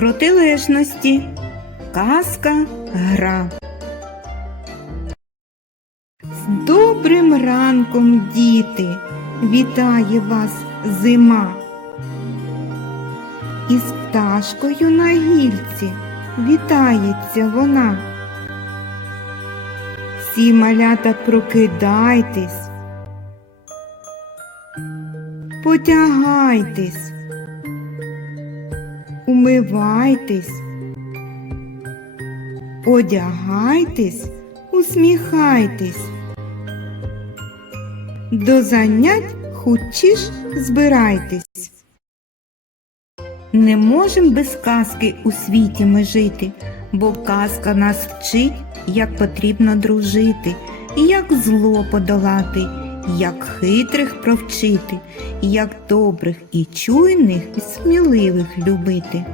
Протилежності. Казка гра. З добрим ранком, діти! Вітає вас зима. Із пташкою на гільці вітається вона. Всі малята прокидайтесь, потягайтесь, умивайтесь, одягайтесь, усміхайтесь. До занять хутчіш збирайтесь. Не можем без казки у світі ми жити, бо казка нас вчить, як потрібно дружити, і як зло подолати, як хитрих провчити, як добрих і чуйних і сміливих любити.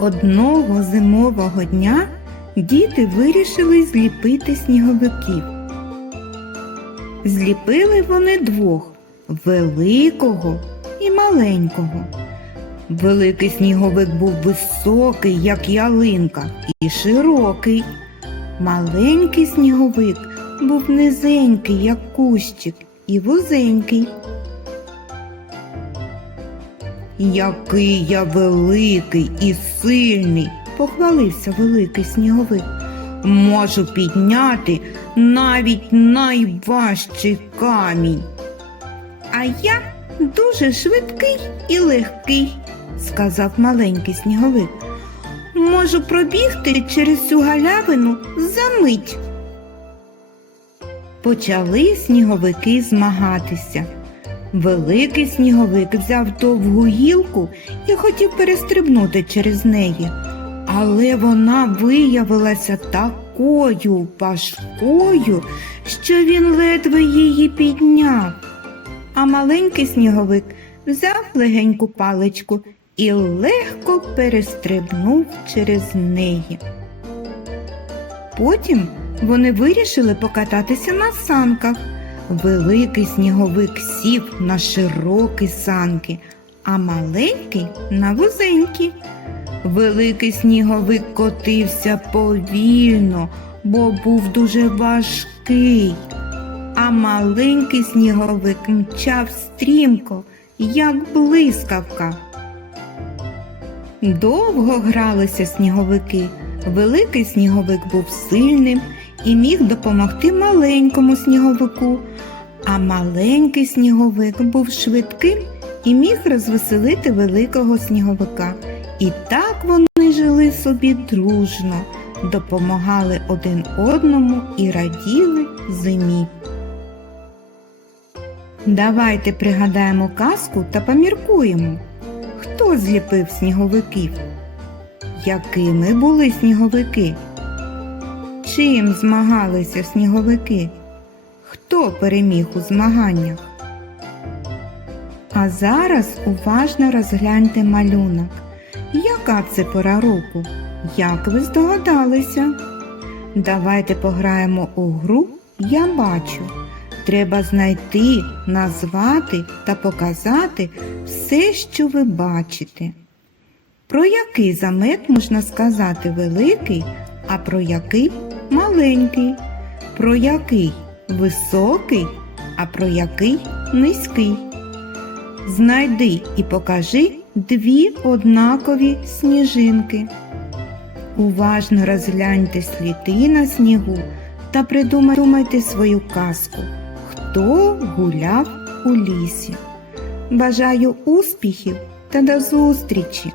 Одного зимового дня діти вирішили зліпити сніговиків. Зліпили вони двох великого і маленького. Великий сніговик був високий, як ялинка, і широкий. Маленький сніговик був низенький, як кущик, і вузенький. Який я великий і сильний, похвалився великий сніговик. Можу підняти навіть найважчий камінь. А я дуже швидкий і легкий, сказав маленький сніговик. Можу пробігти через цю галявину за мить. Почали сніговики змагатися. Великий сніговик взяв довгу гілку і хотів перестрибнути через неї, але вона виявилася такою важкою, що він ледве її підняв. А маленький сніговик взяв легеньку паличку і легко перестрибнув через неї. Потім вони вирішили покататися на санках. Великий сніговик сів на широкі санки, а маленький на вузенькі. Великий сніговик котився повільно, бо був дуже важкий, а маленький сніговик мчав стрімко, як блискавка. Довго гралися сніговики. Великий сніговик був сильним і міг допомогти маленькому сніговику, а маленький сніговик був швидким і міг розвеселити великого сніговика. І так вони жили собі дружно, допомагали один одному і раділи зимі. Давайте пригадаємо казку та поміркуємо, хто зліпив сніговиків, якими були сніговики, чим змагалися сніговики, хто переміг у змаганнях. А зараз уважно розгляньте малюнок. Яка це пора року? Як ви здогадалися? Давайте пограємо у гру Я бачу. Треба знайти, назвати та показати все, що ви бачите. Про який замет можна сказати великий, а про який маленький, про який високий, а про який низький. Знайди і покажи дві однакові сніжинки. Уважно розгляньте сліди на снігу та придумайте свою казку, хто гуляв у лісі. Бажаю успіхів та до зустрічі!